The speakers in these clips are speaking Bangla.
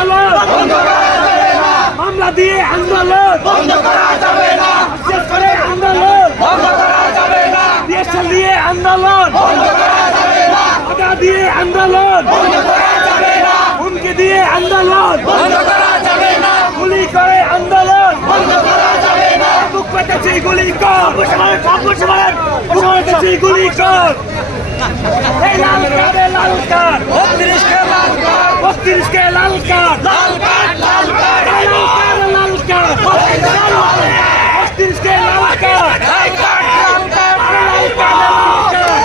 আন্দোলন বন্ধ করা যাবে না, মামলা দিয়ে আন্দোলন বন্ধ করা যাবে না, শেষ করে আন্দোলন বন্ধ করা যাবে না, দেশে দিয়ে আন্দোলন বন্ধ করা যাবে না, আদা দিয়ে আন্দোলন বন্ধ করা যাবে না, হুমকি দিয়ে আন্দোলন বন্ধ করা যাবে না, গুলি করে আন্দোলন বন্ধ করা যাবে না, বুক পেতেছি গুলি কর, গুলি কর, এই লাল কার্ডে লাল কার্ড, 32 কে লাল কার্ড, 32 কে লাল কার্ড, লাল কার্ড, লাল কার্ড, লাল কার্ড, 32 কে লাল কার্ড, লাল কার্ড, লাল কার্ড, লাল কার্ড।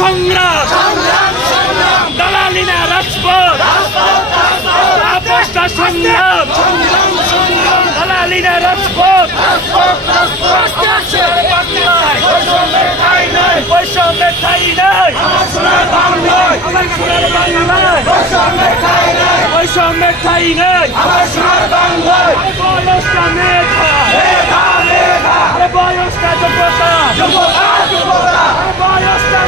সংগ্রাম দালালি না রাজপথ, আপসটা সংগ্রাম দালালি না রাজপথ, বৈষম্যের ঠাই নাই, বৈষম্যের ঠাই নাই, বয়সটা মেধা, বয়সটা যোগ্যতা, বয়সটা